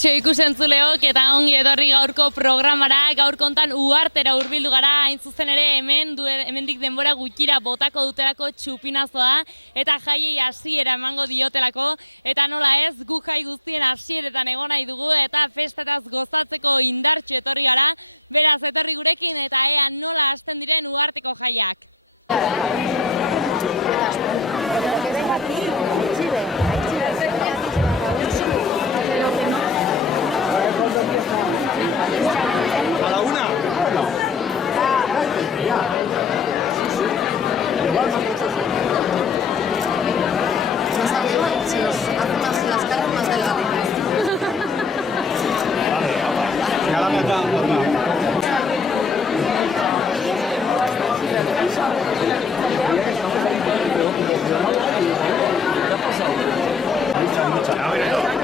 Kaixo ikusentzuleok eta ongi etorri gaurko programara. Gaur kontan Uhartera hurbildu gara, hain zuzen ere hemendik denbora gutxira botako dutelako txupinazoa eta jaiei hasiera emango diotelako, eta nola ez, gu jai guztien hasieretan egon nahi dugu eta festetaz gozatzeko indartsu etorri gara. Beraz, etorri gurekin eta ea nola hasten diren Uharteko jaiak. A la una.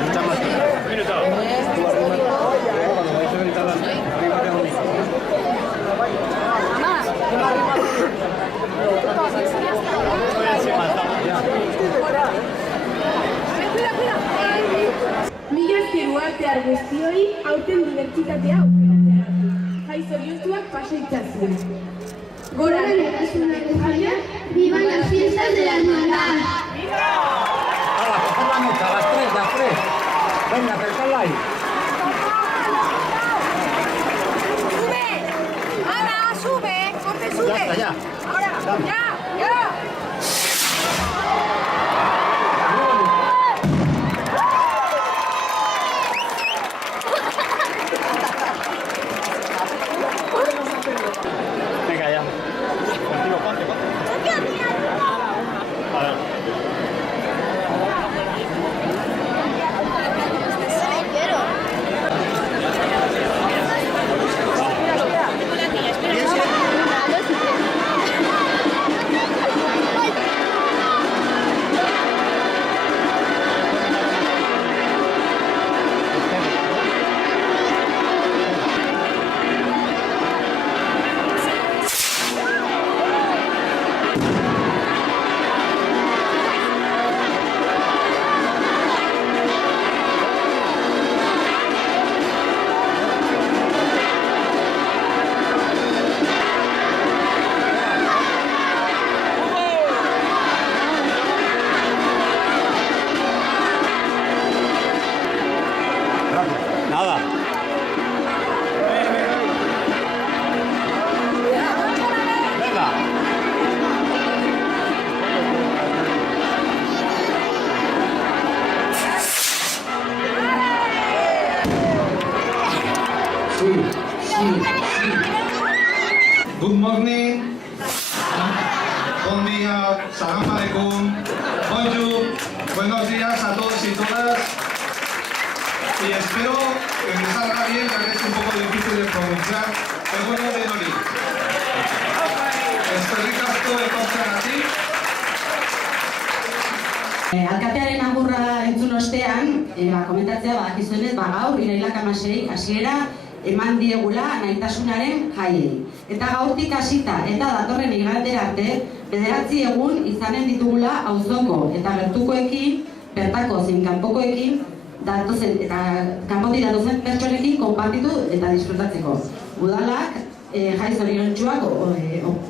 Mucha más. Mila esker Uhartear guztioi aurten dibertsitatea aukeratzea. Jai zoriontuak pasa itzazu. Gora eratasunaren jaiak, vivan las fiestas de la hermandad. ¡Viva! ¡Hala, coger la mesa, las tres! Venga, acercarla ahí. Ya está, ya. Ahora, ya. Venga, ya. Contigo, ponte. A ver. Good morning, buen día, salam alaikum, bonjour, buenos días a todos y todas, y espero que me salga bien, ya que es un poco difícil de pronunciar, el bueno de Nori. Eskerrik asko etortzeagatik. Alkatearen agurra entzun ostean, komentatzea badakizuenez, gaur irailak 16 hasiera eman diegula nahitasunaren jaiei. Eta gaurtik hasita eta datorren igandera arte, 9 egun izanen ditugula auzoko eta gertukoekin, bertako zein kanpokoekin, datozen eta kanpotik datozen pertsonekin konpartitu eta disfrutatzeko. Udalak jai zoriontsuak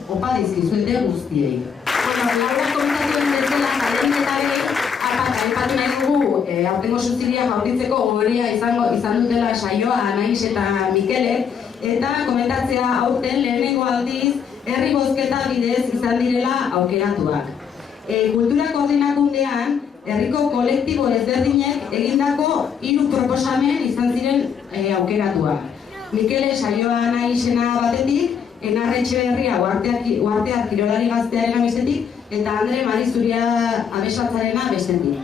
opa dizkizuete guztiei. Laura komentatuen bezala, lehenik eta behin, aipatu nahi dugu aurtengo subsidia jaurtitzeko gogoria izan dutela saioa Anais eta Mikelek, eta komentatzea aurten lehenengo aldiz herri bozketa bidez izan direla aukeratuak. Kultura koordinakundean, herriko kolektibo ezberdinek egindako 3 proposamen izan ziren aukeratuak. Mikele saioa Anaisena batetik, Enar Etxeberria Uharteak kirolari gaztearen bestetik, eta Andre Marizuria abesatzarena bestetik.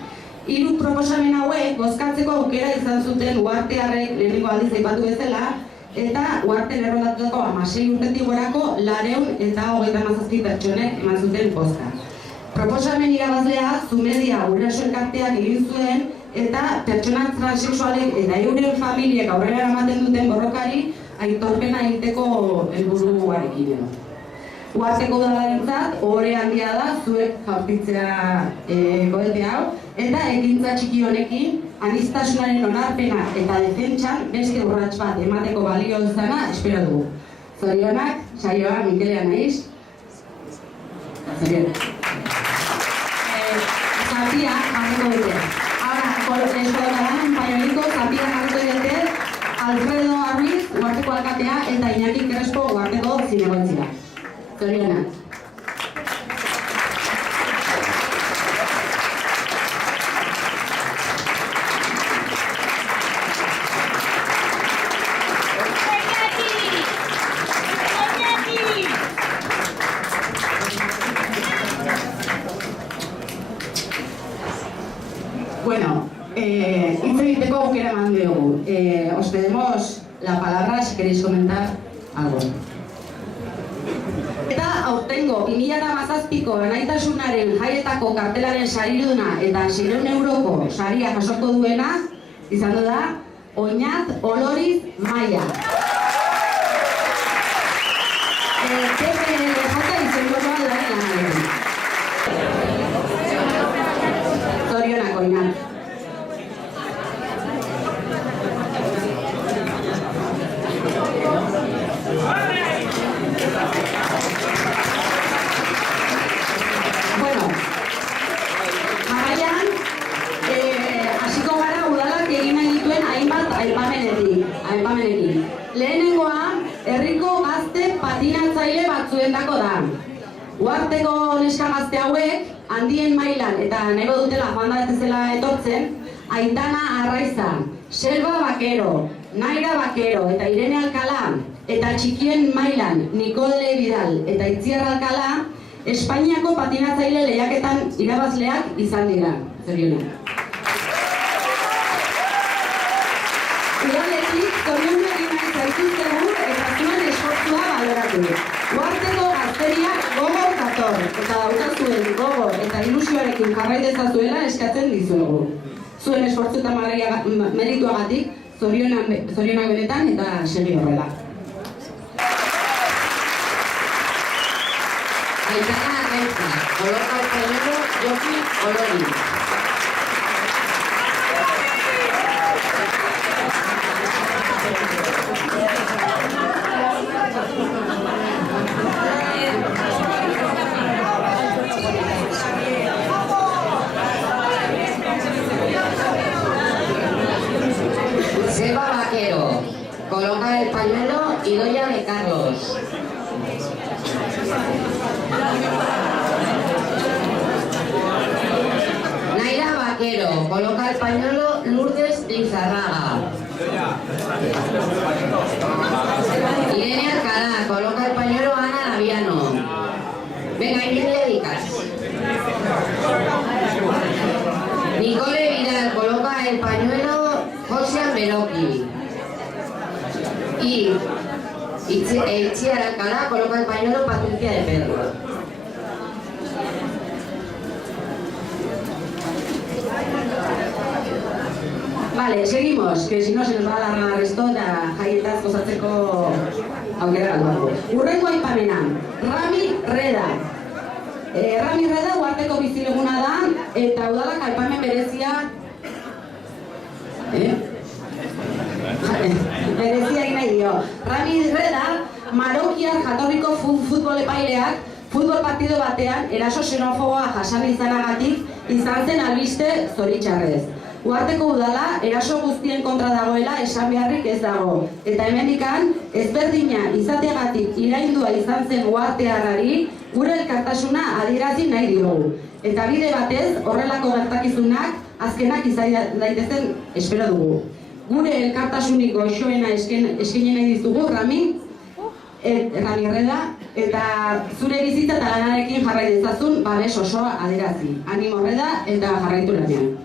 3 proposamen hauek bozkatzeko aukera izan zuten uhartearrek lehenengo aldiz aipatu bezala, eta Uharten erroldatutako 16 urtetik gorako 237 pertsonek eman zuten bozka. Proposamen irabazlea Zumedia Guraso Elkarteak egin zuen, eta pertsonak transexualek eta euren familiek aurrera eramaten duten borrokari aitorpena egiteko helburuarekin edo. Uharteko udalarentzat ohore handia da zuek jaurtitzea kohete hau, eta ekintza txiki honekin aniztasunaren onarpena eta defentsan beste urrats bat emateko balio izana espero dugu. Zorionak, saioa Mikelea naiz. Zapia jarriko dute. Ahora, les colocarán un pañuelito, zapia jarriko dute Alfredo Arruiz, Uharteko alkatea, eta Iñaki Crespo, Uharteko zinegotzia. Zorionak. Bueno, hitz egiteko aukera eman dugu. Os cedemos la palabra si queréis comentar algo. Eta aurtengo 2017ko anaitasunaren jaietako kartelaren sariduna eta 600 euroko saria jasoko duena izan da Oñat Oloriz Maia. PPL jota izenburua duen lanaren. Zorionak Oñat. Bueno, jarraian, hasiko gara udalak egin nahi dituen hainbat aipamenekin. Lehenengoa, herriko gazte patinatzaile batzuendako da. Uharteko neska gazte hauek, handien mailan eta nahigo dutela joan da ezela etortzen, Aitana Arraiza, Selva Bakero, Naira Bakero eta Irene Alcalá, eta txikien mailan Nicole Vidal eta Itziar Alcalá, Espainiako patinatzaile lehiaketan irabazleak izan dira. Zorionak. Udaletik, zorionak egin nahi zaituztegu eta zuen esfortzua baloratu. Uharteko gazteria gogor dator, eta daukazuen gogor eta ilusioarekin jarrai dezazuela eskatzen dizuegu. Zuen esfortzu eta merituagatik, zorionak benetan eta segi horrela. Aitana Arraiza, Koloka Pañuelo, Joki Olori. Selva Bakero, Coloca el Pañuelo, Idoia de Carlos. Naira Bakero, Coloca el Pañuelo, Lourdes Lizarraga. Irene Alcalá, Coloca el Pañuelo, Ana Laviano. Venga, y me dedicas. Nicole Vidal, Coloca el Pañuelo, José Amberoki. Y Itziar Alcalá, Coloca el Pañuelo, Patricia de Pedro. Vale, seguimos, que si no se nos va a alargar esto eta jaietaz gozatzeko aukera galduako. Hurrengo aipamena, Rami Reda. Rami Reda Uharteko bizileguna da eta udalak aipamen berezia berezia egin nahi dio. Rami Reda marokiar jatorriko futbol epaileak futbol partido batean eraso xenofoboa jasan izanagatik izan zen albiste zoritxarrez. Uharteko udala eraso guztien kontra dagoela esan beharrik ez dago. Eta hemendikan ezberdina izateagatik iraindua izan zen uhartearrari gure elkartasuna adierazi nahi diogu. Eta bide batez horrelako gertakizunak azkenak izan daitezen espero dugu. Gure elkartasunik goxoena eskaini nahi dizugu, Rami Reda, eta zure bizitza eta lanarekin jarrai dezazun babes osoa adierazi. Animo Reda eta jarraitu lanean.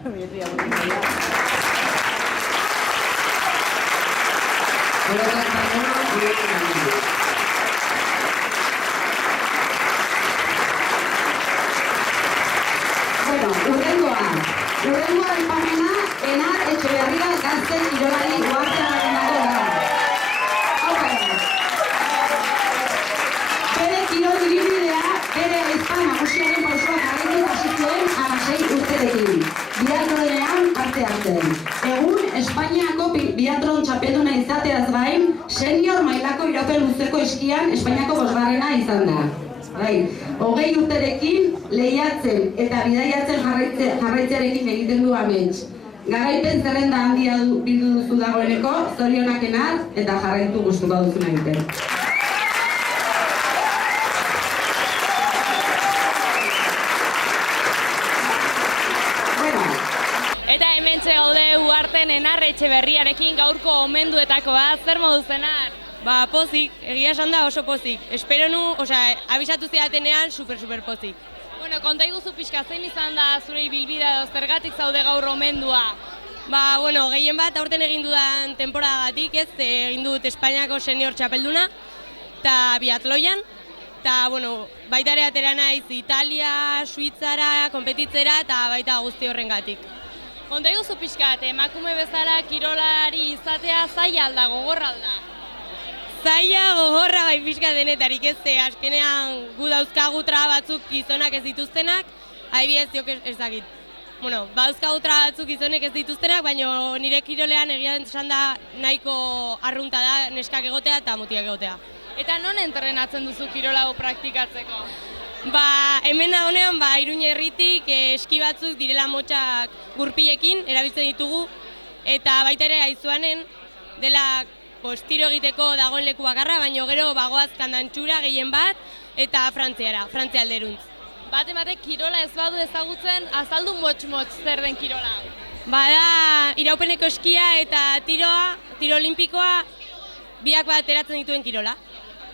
Bueno, urrengoa aipamena Enar Etxeberria gazte kirolari uhartearenako da. Bere kirol Espainiako biatlon txapelduna izateaz gain, senior mailako iraupen luzeko eskian Espainiako 5. izan da. 20 urterekin lehiatzen eta bidaiatzen jarraitzearekin egiten du amets. Garaipen zerrenda handia bildu duzu dagoeneko, zorionak enar eta jarraitu gustuko duzuna egiten. Eta hementxe gaude Uharten Enar Etxeberriarekin gaurko omenduetakoa, zer moduz Enar? Pozik, egia esan da oso pozik. Espero nu, abisatu zidatenean super pozik. Bueno, konta iguzu pixka, zein izan da zure ibilbidea edo zergatik zaude gaur omendua? Gehien bat aurten egin dudan temporadagatik, egin dut Espainiako senior txapelduna, eta biatloian, eta baita ere atera naiz Italia, Suitzara, konpetitzera, eta baita guzti horrengatik. Konta iguzu pixkat, emakume bezala kirolari izatea zaila alda, gogorra alda? Zaila gogorra bai pixka denetarik azkenean gu dauzkagu traba batzuk gizonak ez dituztenak, adibidez jok ez dakit. Dauzkagu traba batzuk gizonek ez dituztenak, baina nire kirolean egia esan da nahiko arrunta da neskak egotea eta mutiak egotea. Eta non entrenatzen duzu kirola praktikatzeko? Hemen honean Iruña herritik eski batzuk direla motxak gurpilekin erabiltzen ditugu, eta baita ere Aizuanen dela tiro egiteko dagoen leku bakarra, baina gero bagoaz Kandantxura gehien bat eta Frantziara, Frantzia alderuntz. Batek kirola ez badu ezagutzen, azaldu motx-motx zer den kirola? Bada iraupeneko eskia eta tiro olimpikoa biak bat ateratzen dituen kirola.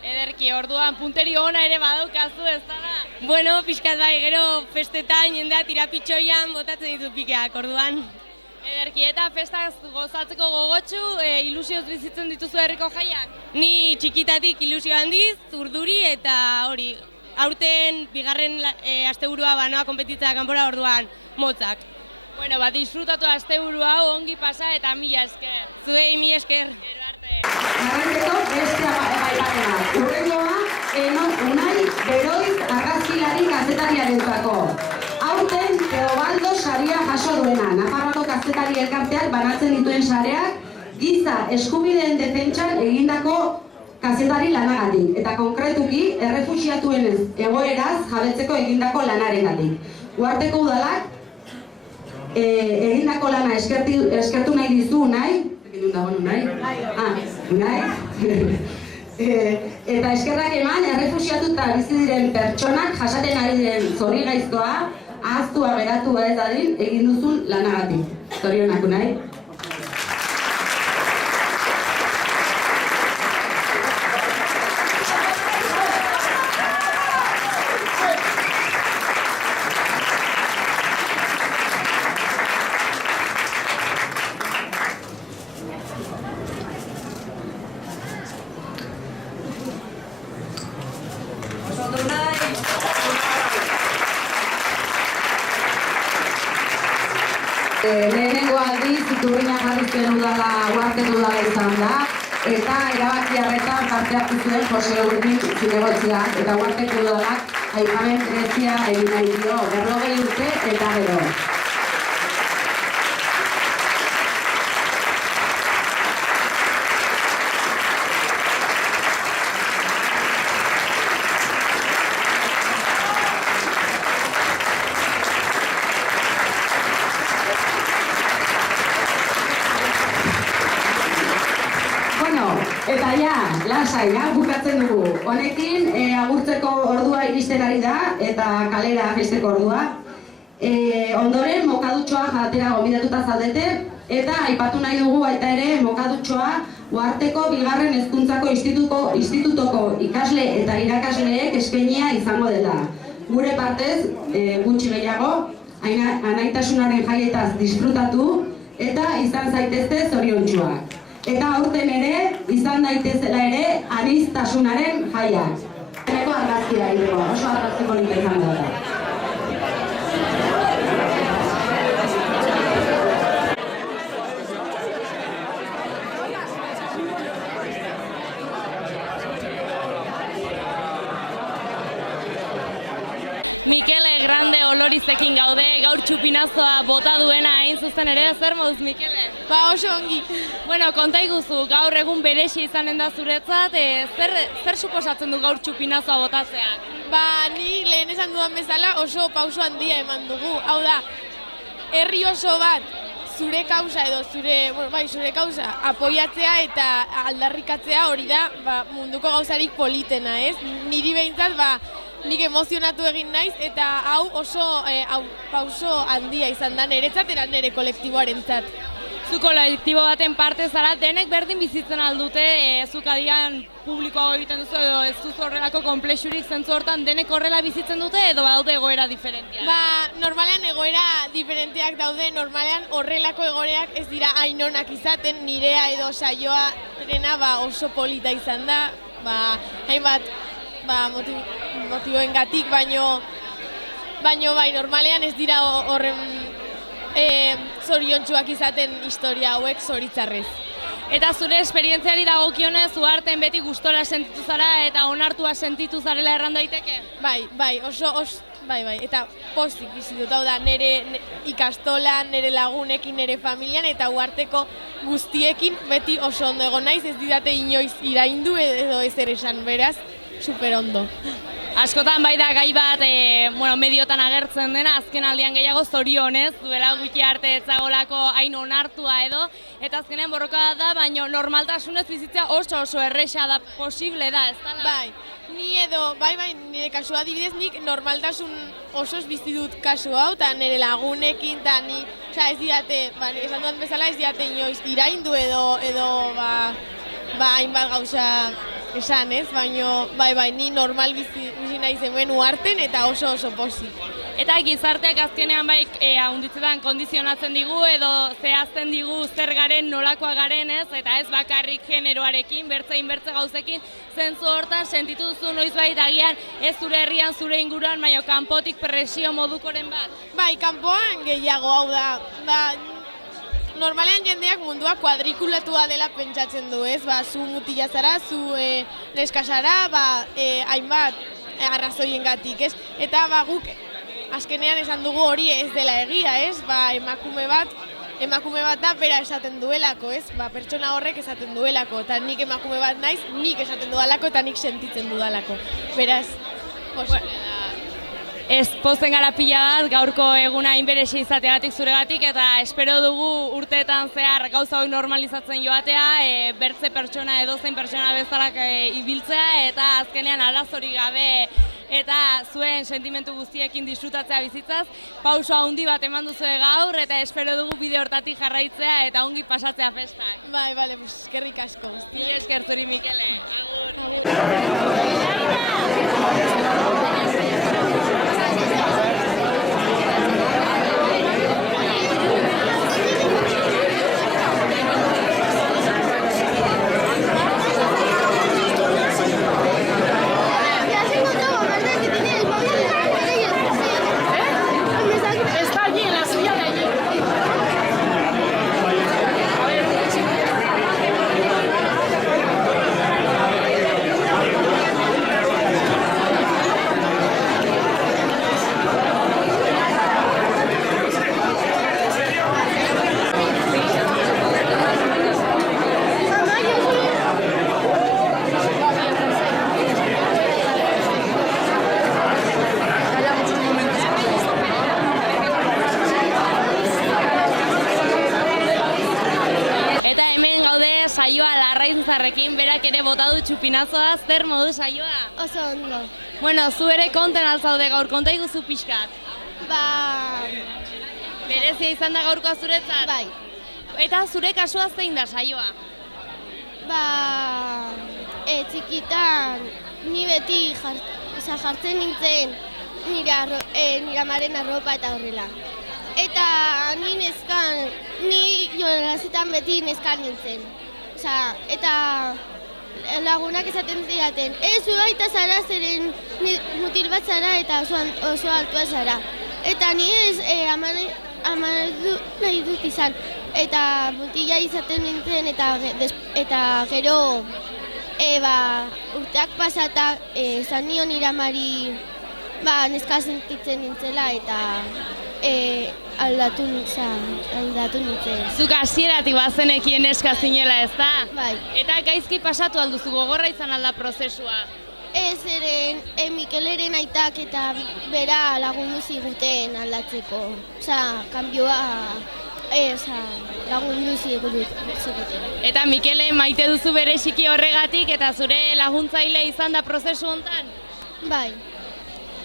Ederki, orduan punterio ona ere badaukazu ez da? Pixkat bai, gero festetan jendea tirapitxoian botatzen ditu pikeak, orduan. Ederki, eta festaz gozatzeko gogotsu, ilusioz bizitzen dituzu herriko jaiak? Ni txikitatik ilusio handiz, urduri eta hori. Aurten bigarren asteburua noa konpetitzea kanpora, orduan motzak. Disfrutatu asteburu hau ongi pasa eta mila esker. Zuei mila esker. Gero arte. Jarraitzeko beste aipamena. Hurrengoa, Unai Beroiz argazkilari kazetariarentzako. Aurten Teobaldo saria jaso duena. Nafarroako kazetari elkarteak banatzen dituen sareak giza eskubideen defentsan egindako kazetari lanagatik. Eta konkretuki errefuxiatuen egoeraz jabetzeko egindako lanarengatik. Uharteko udalak egindako lana eskertu nahi dizu, Unai? Unai? Eta eskerrak eman, errefuxiatuta bizi diren pertsonak jasaten ari diren zorigaiztoa, ahaztua geratua ez dadin egin duzun lanagatik. Zorionak, Unai? Lehenengo aldiz, Iturriña jarrizten udala, Uharteko udala izan da, eta erabakiarretan parte hartu zuen Jose Urrin zinegotziak, eta Uharteko udalak aipamen berezia egin nahi dio, 40 urte eta gero. Eta lasai, bukatzen dugu. Honekin agurtzeko ordua iristen ari da, eta kalera jaisteko ordua. Ondoren mokadutxoa jatera gonbidatuta zaudete, eta aipatu nahi dugu baita ere mokadutxoa Uharteko bigarren hezkuntzako institutoko ikasle eta irakasleek eskainia izango dela. Gure partez, gutxi gehiago, anaitasunaren jaietaz disfrutatu eta izan zaitezte zoriontsuak. Eta aurten ere, izan daitezela ere, aniztasunaren jaiak. Hemeneko argazkia egiteko, oso argazki polita izan da. Mikele Grande Olorizekin gaude, gaur txupinazoa bota duena hain zuzen ere, zer moduz Mikele? Ba, oso ongi. Bueno, konta iguzu, gaur egun beresi izanen da zuretzat, zer suposatzen du gaur txupinazoa botatzeak? Ba, ni lehen esan dudan bezala oso pauso handia eman dugu. Hau da, herri oso bat zure kausa edo zure kausa apoiatzea eta aldarrikatzea hori da munduko gauzarik politena, ez? Niri behintzat, nik emozionatu egin naiz eta hau oso pauso handia izan da niretzat eta nire kolektiboarentzat. Zu kolektibo baten parte zara, denek berdin bizitzen aldute, zuk adian publikoago egiten duzu edo ez duzu horrelako konplexurik zentzu hortan denek horrela bizitzen dute edo badaude egoera diferenteak? Normalean egoera diferenteak daude, normalean horrelako egoerak ez dira hainonak izaten, nirea edo saioarena oso polita izan da, hainbat motiboengatik, baino bai, normalean ez dira horren zoriontsuak izaten historia hauek zoritzarrez. Eta zure esperientziari dagokionez, uharten beti gustora sentitu zara eta onartua sentitu zarela erran daiteke? Bai, eta pozik bizi dut, hau da, nire ikastolan, nire lagunekin, nire familian eta uharteko guztiekin beti oso ondo egon naiz, ez didate inoiz iraindu edo ezer esan, beraz, super ondo. Askotan bai da gai bat mediotan agertzen dena, azken aldian gehiago zorionez, duela gutxi arte etzagolako hain onartua edo, eta azkenean borroka da, baina normaltasunez bizitzea oso erresa da, posible da, ez da? Bai, nire kasua adibidez, nik normaltasun osoz bizi dut kasu hau, eta nire lagunekin, eta ni, ez didate, esan duan bezala ez didate inoiz iraindu edo hainbat gauza esan ez, baina bai, ni normal bizi nahi zenuen uharten eta oso pozik. Eta gizarteak azkenean bai handitzetan kondizionatzen digu edo zehazten digu zer garen nolakoa garen ez, eta ez bakarrik generoarekin, bertze gauzekin, zentzu hortan sentitu duzu noizbait agian ez zure herrian, zure inguruan, baina kanpotik presio modukoren bat? Bai, kanpoan gehiago hau da, normalean jendeak mundua kuadrikulatua dela pentsatzen du, ez? Zu mutila zara, zu neska zara, hainbat arrazoiengatik, ez? Eta guk azkenean esan dugu hori ez dela egia, ez? Emakume bat da bera esaten duelako, ez? Pertsona horrek esaten duelako, eta nik emakume bat naiz, nik esaten dudalako eta nik sentitzen dudalako. Beraz, Ez pozen gara pila bat, gaurko eguna hainberesi izateagatik zuregatik, eta espero dugu urteetan zehar gauza hori normalizatzen joatea, bertze pertsona edozein pertsona bezalak ibiltzea, eta azkenean arazori gabe eta zuen sentimentu guztiekin disfrutatzea bizitzaz. Pauso handi bat eman duzue gaur, eta espero dugu bide hortatik jarraitzea eta ongi pasatzea festak. Bai, eskerrik asko. Mila esker zuri, Mikele. Agur. Eta hemen gaude saioa Larraintzarrekin, berak ere bota du txupinazoa, zer modu saioa? Oso ondo. Bueno, zu ere konten altzaude gaur, konta iguzu pixkat. Berezia izan da gaurkoa zuretzat? Bai. Eta zure kasua zein da saioa? Txikitan, ni beti jartzen nintzen nire amaren arropa eta horrela. Eta ni jolasetan beti neskan nintzen. Eta lagunak esaten zidaten, zu aita zara zeren mutil bat zara eta oso altua zara. Eta ni ama nahi dut izan. Eta mutila izaten nintzen eta gero urteak pasata esan nion nire amari neska sentitzen nintzela eta aldatu nintzen. Zuk hasieratik bazenekien neska zinela, ezta? Bai. Eta gaizki pasatu alduzu, gogorra izan alda prozesua. Ez eren, Mikeleren aitak eta bera lagundu ziguten aldatzeko. Kanbioa, lagundu ziguten. Eta Mikele maite duzu bereziki horregatik eta zure laguntzaile izan da prozesu hontan? Bai.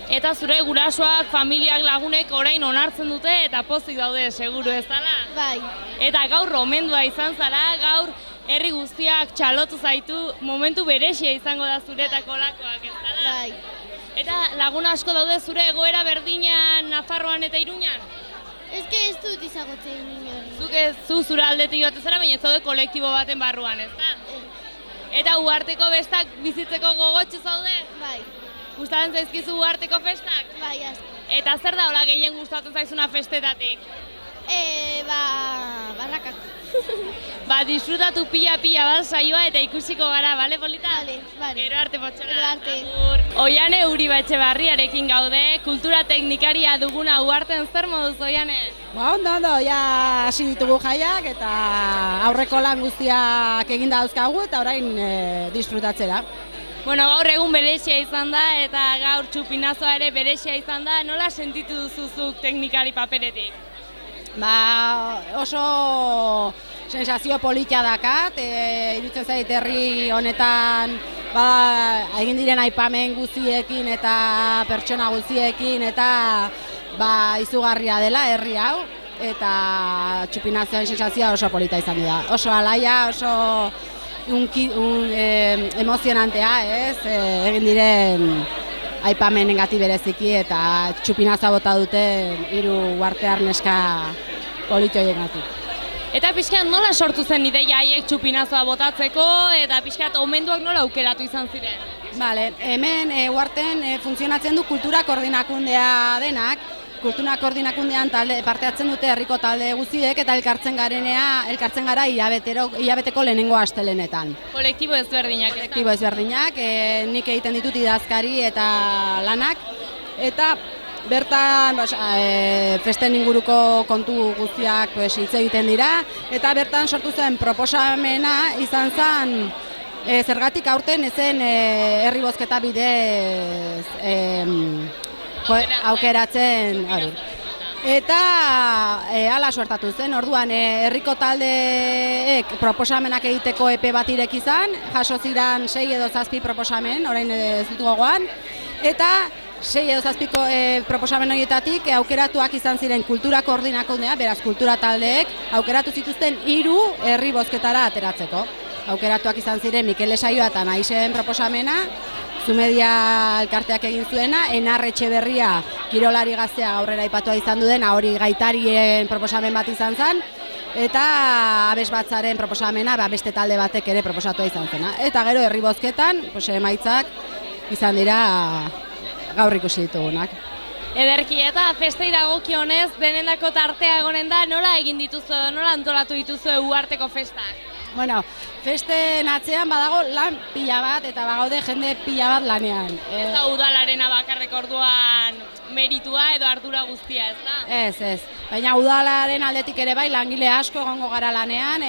Eta zure gurasoak, familiak, lagunek orain onartzen dute eta pozik daude seguru ez dala? Bai. Eta gaur omendua izan zara, gaur herri guztiak txalotu zaitu, momentu berexia izango da zuretako lakoak ez dala? Bai. Eta lagun asko daude zure egoera berdinan Nafarroan eta Iruñan? Ez dut izagotzen inori. Zu zure aldetik bat zara, baina ez zaude kolektibo baten barruan, ez da? Eta Uharteko bestak bizitzeko gogotsu zaude? Bai. Gustatzen zaizkizu Uharteko festak? Bai, asko. Eta zer da hola gehien gustatzen zaizuna festetatik? Barrakak. Disfrutatu pila bat saioa eta ikusiko gara, bale, Polita? Bale. Gero arte potxora. Gero arte. Oiane Uribe-Etxebarriarekin gaude, kultura teknikaria duguna Uharten, zer moduz, Oiane? Ondo, ja hasi ditugu jaiak eta aurreko lan guztiak eginda dauzkagu eta orain disfrutatzera. Gaur egun berexia izan da eta gaur txupinazoa ere berexia izan da, nola sentitu duzuzuk teknikari paperetik? Oso sensazio politia dakat, iruditzen zait herri honetan egin diren aipamen guztiekin eta pertsona guztiekin eta izugarria dela herri hau eta txupinazioen sensazioa oso polita izan da. Oso alaia, oso emozionantea, egin diren aipamenengatik bereziki eta txupinazoa bota duten 3 uhartear neska politoiengatik. Eta pixkat nola sortu zen ideia haiek txupinazoa botatzeko eta pixkat omenduak nola aukeratu izan ziren? Hemen Uharten funtzionatzen du kultura koordinakundea denak. Kultura koordinakundean parte hartzen dute herriko talde guztiek eta elkartzen gara hilabeteko lehenengo astelenetan. Kolektibo ezberdinak. Kolektibo ezberdinak, nik egiten ditut idazkari eta lanak eta bertan festen inguruko kontu guztiak hitz egiten dira eta bertan sortu zen proposamena izan zen zergatik aurten ezen herri bozketa bidez aukeratzen eta hala suertatu zen, orduan herriko taldeek proposamenak egiteko epe bat ireki izan, jaso ziren 6 edo 7 proposamen, orain ez dut gogoan, eta 6 edo 7 proposamen horietatik aukeratuak izan ziren kultura koordinakundea, beraz kultura taldeek aukeratu zituzten 3 herri bozketara ateratzeko. Aukeratuak izan ziren Mikele Saioa eta Naisen proposamena, Zumedia elkarteak egin zuena, Enar Etxeberria kirolari gaztea aurrera aipatua izan dudena, hori gaitarien proposamen bat izan zen, eta Abesbatzaren proposamena beste talde batek ere proposatua izan zena. Eta gero herri bozketan, emaitzak izan dira gaur ikusi ditugunak. Ederki, eta festei dagokionez, denendako tartea egonen da, nola egin dituzu, nola antolatu dituzu Uharteko festak? Festen atzean badago lan pila bat eta bagaude jende pila bat lanean. Ez da udalarena bakarrik orduan meritua edo ardura guztia, ez da? Ez. Baina udalaren aldetik ere bai langile asko egongo gara lanean,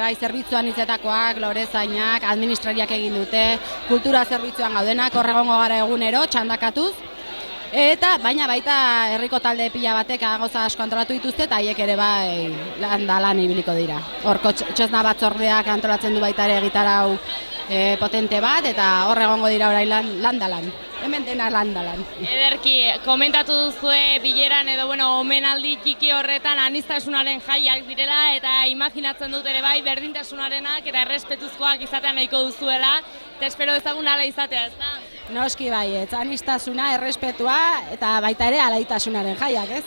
bai zerbitzuan hitzetakoak, lorezainak, administrariak egin dute, kultura zerbitzuan gaudenak, hor egongo gara egunero, txandakatuz. Eta baina baita herriko talde pila batek gauza asko antolatu dituzte eta haiek ere bai lan ibiliko dira. Horko txosna batzordeak antolatzen du baita ere gitarau potente bat eta hor egongo dira orain lan. Hemen dena lan. Ederki, komentatu duzue bileran edo omenaldi txiki horretan aniztasunaren jaiak direla eta imaginatzen dut ere bai berdintasunarenak eta errespetuzkoak izatean nahiko duzuela eta espero ezagun ala izatea, ez da? Noski bai, aniztasuna, errespetua eta baita ere alaitasunaren jaiak, ez?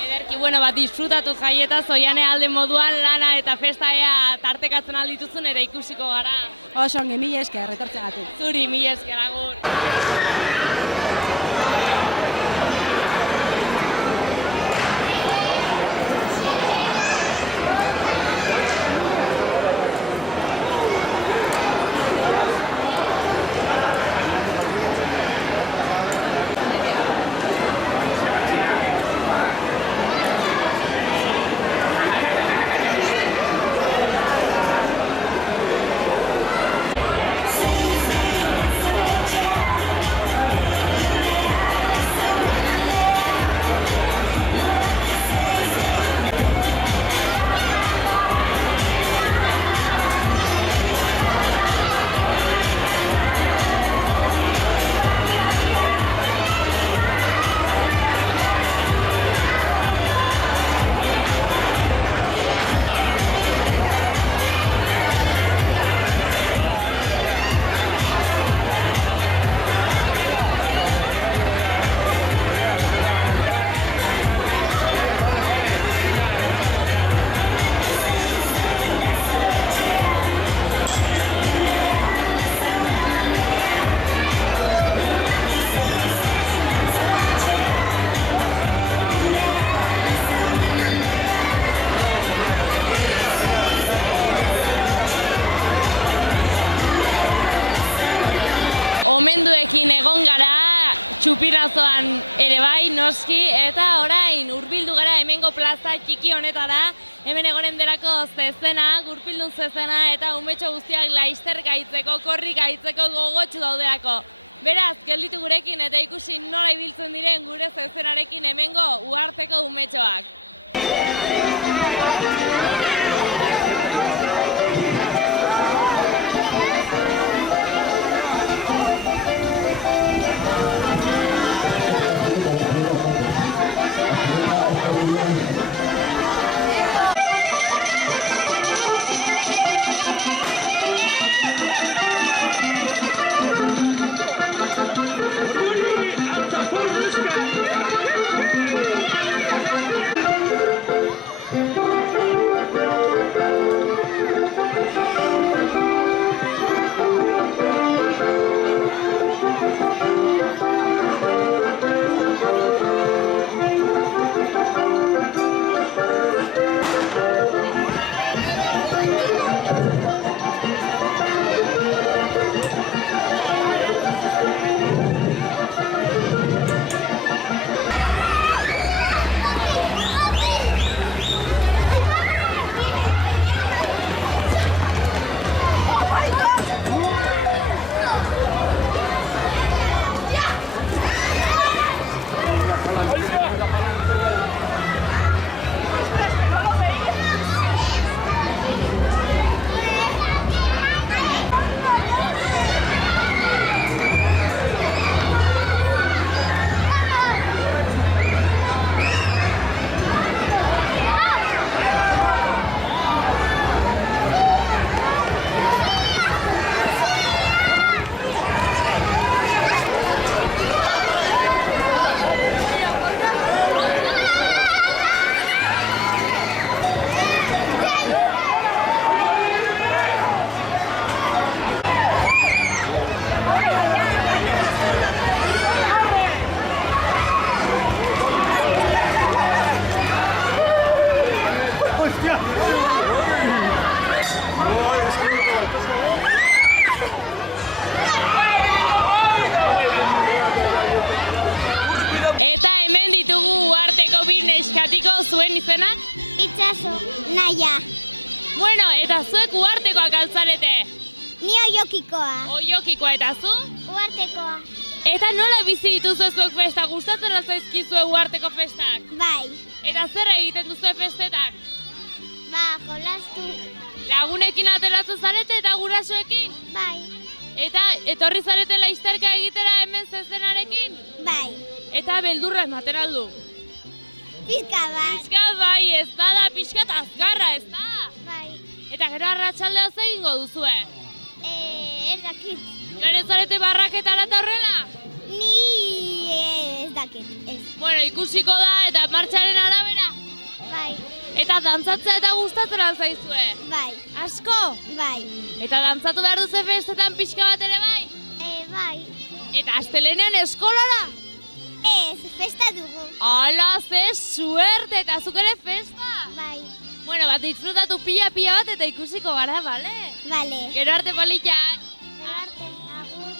Ederki, disfrutatu jaietaz, Oiane alde moduan lana eta festa ea tartekatzen aldituzun ere ikusiko gara. Oso ongi, mila esker, etortzegatik. Zuri, mila esker, agur. gomenduekin egon gara, txupinazoan ere bai, noski, eta orain hurbildu gara hemengo plaza txiki honetara, hemen egonen delako zezena, gurpildun zezena, eta umetxo guztiak laizter gaitzeko, korrik gaitzeko gogotxu daudelako. Beraz, gelditu gurekin eta ikusi nola ibiltzen diren gure zezenarekin hemengo uharteko umetxoak. Eta hemen ditugu uharteko bi neskatiko, zuen izenak? Itxaso, Naia. Bueno, eta zuek uhartekoak altzarete? Ni oiokikoa. Oiokikoa, eta zu? Uhartekoa. Eta nola bizi dituzue zuek festa? Gustatzen zaizkizue uharteko festak? Bai. Eta zer egiten duzue festetan? Ba, jolastu. Lagunekin ateratzen zarete eta gurasoekin? Bai. Eta etorri zarete laizterka egitera hemen zezenarekin? Bai. Eta beldurra ematen aldu? Pizka bai. Pizka bai, ez da pixkat azkarra, ez da? Bai. Eta gero arratsaldea ze egingo duzue? Ez dakit. Joan ez zarete barraketara eta horrela? Ni ez dakit, ez. Bueno, ikusiko da eta martxaren arabera? Bai. Eta dantzatzea eta gustatzen alzaizue? Bai. Asko? Bai. Eta dantzatu behar duze festetan pixka bat ere bai? Bai. Eta astelenean eskolara? Ez, festa dugu. Ala, ze suerte, eta zuk ere festa? Bai. Bueno, bat disfrutatu pila bat eta ikusiko gara, bale? Bale. Gero arte politak. Gero arte, agur.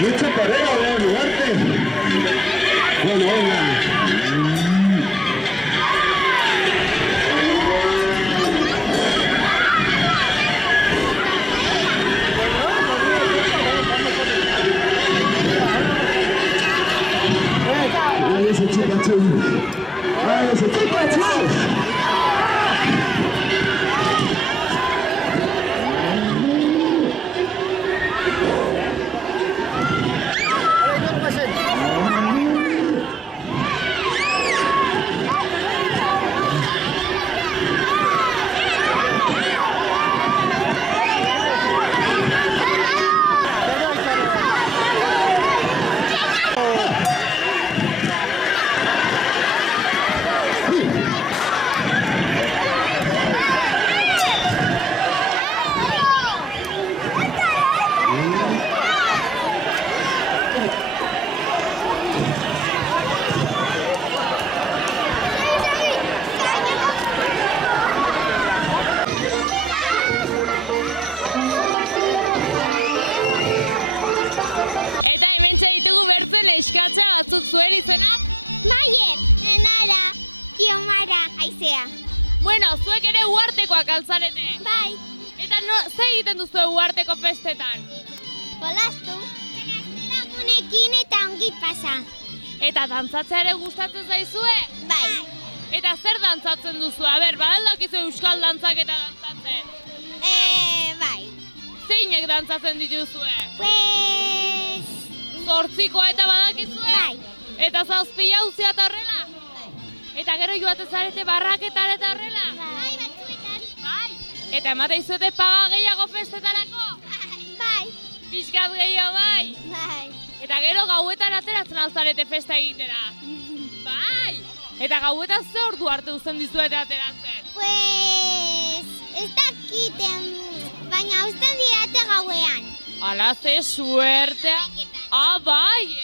Mucha carrera de Duarte. Bueno, venga. ese Chupachú. ¡Ese Chupachú! Eskatzea batzuk zuen izenak? Maier, Enara, Kiomara, Aizea. Bueno, zuek ere uhartekoak altzarete. Bai. Eta ze egiten duzu uharteko festetan? Jolastu. Lagunekin eta ongi pasa. Eta dantzatzea ere gustatzen zaizue? Bai. Eta zer dantzatzen duzu? Badaldakizu euskal dantzak eta dantzatzen? Bai. Zeinek dantzatzen dituzue? Pues... Zortzikoa eta badakizue? Bai. Eta zazpila uzia eta horrela? Bai. Eta gero joate zarete barraketara eta horrela? Bai, batzuetan. Bai. Eta emate izuete paga gehiago festetarako? Bai. Pixkat gehiago bai? Bai. Eta gero gauetan ateratzen altzarete festa egitera? Bai. Eta gauetan ze ordu arte uzten dizuete ateratzen? Pues... ez dakiten, baina uzten dirate gauean. Ala ze suertea. Bai,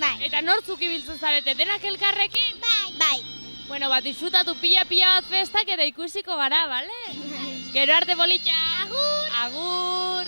Bai. Eta nortzuk ibiltzen zarete, denak elkarrekin? Bai. Bai. Bueno, bat disfrutatu pila bat festak eta ikusiko gara, bale? Gero arte bolitxa! Agur! Agur!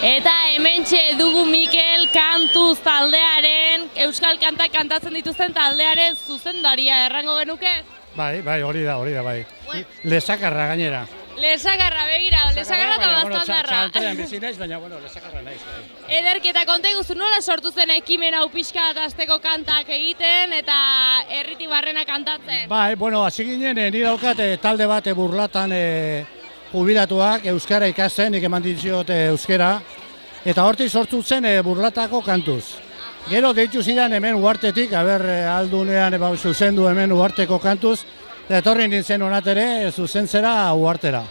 Eta hementxe dugu Mikel Kantuz taldearen, euskal kantak kantatzen dituzten taldearen zuzendaria, errango genuke? Bai, hori da, bai. Lesakarra gainera. Lesakarra, begira, lesakarra eta bastandarra. Txaltean bizi naiz, baina, lesakarra naiz. Ederketa konta iguzu, nola sortu zen ekimen hau pixka eta azteko kantak egiten eta herritik barrena kantatzen? Bai, hasi ginen, ni daukat talde bat Burlatan jubilatuak euskara ikasten, nik eman ditziot euskara, eta hortik sortu zen Burlatako kantuz. Gero deitu zidan hemen uhartetik, aldunean zuzendu hemen uharteko kantuz, eta etorri nintzen onatere zuzentzera uhartera.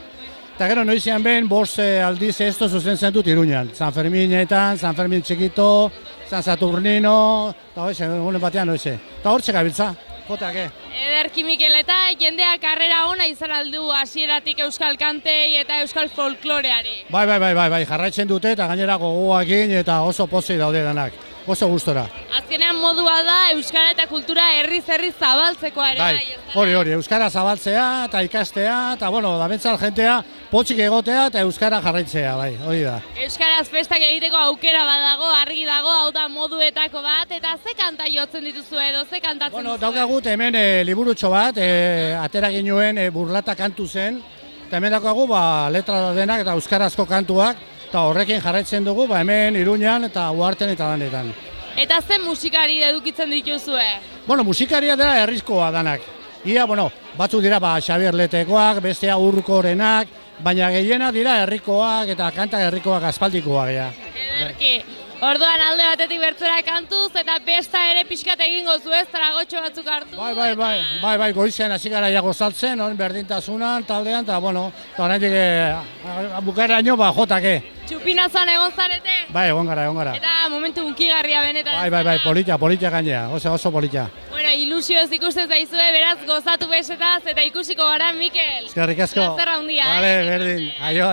Eta gero noizean behin, 5 aldiz esto zuzentzen dut Iruñan. San Ferminetan, San Fermin Txikito, San Saturnino, eta hoxe, egunen batean hoxe. Eta hortxe gabiltza. jotake. Ederki Mikel, eta jendeak harrera ona izan aldu hasieratik euskal kantei eta euskal folkloreari. Bai, jarraitzen dute eta gainera gogoakin eta oso pozik daude danak, oso gustora. Azkenean modua da euskara eta kultura herriz zabaltzekoa ere. Bai, hori, euskara zabaltzea eta ikastea eta da bentsal jentea potzik egotea eta euskara jarraitzea, bai, hori da. Euskaraz festak egiteko aukera badago, argi dago, hau da moduetako bat, eta ze kanta jotzen dituzu edo, ze kantatzen duzu? Daukagut hemen liburutxo bat, atera ginuen burlata kantu zen, eta hemen daukagu letra denak eta euskarazko kantuak, eta horrekin jarraitzen dugu hemen Iruñan eta Uharten eta danetan. Eta ze musikari edukitzen dituzue? Musikaria dela herrizkoa danak. Ia, batzuk dira Xabier Letekoak, bestea Urkorenak, baina gehiena dira herrikoak eta kanta herrikoak aspaldikoak. Ederki. Orduan alde batetik bertzera kantuz eta besta ere pixkat egingo zu ez, tragotxo batzuk hartu. Bai, goizean hasi gara gozaltzen, berdintasunan, taldean, eta oraindik bukaeraino jotake. Txupinazoan egon zarete? Bai, egon gara. Eta momentu unkigarria benetan. Bai, politia gainea, oso politia. Ilusioz ikusten zaizue, beraz gozatu besetaz eta ikusiko gara, Mikel. Eskerrik asko. Plazer handia. Vale, berdin. Aio.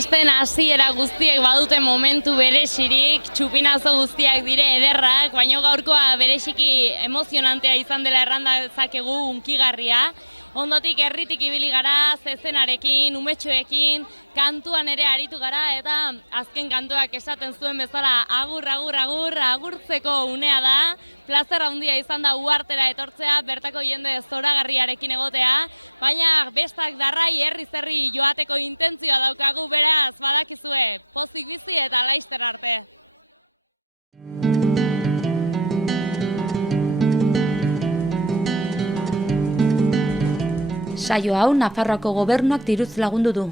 festen hasiera guztiek badute momentu berezirik, txupinazo guztiak dire ederrak, baina gaurkoa bereziki emozionantea izan dela erranda dezakegu, hunkigarria. Ondotik herritik ibili gara, zezenarekin, umetxoekin, kantuan ere aritu gara, eta azken kantuak esaten zuen bezala agur, agur, agur, agurtzeko unea da. Plazer handia izan da Uhartera etortzea, bertako jende zoragarriarekin egotea, baina bestak darrai herri joateko intentzioa daukagu, beraz badakizue, pozik bizi eta laizter arte. Saio hau Nafarroako gobernuak diruz lagundu du.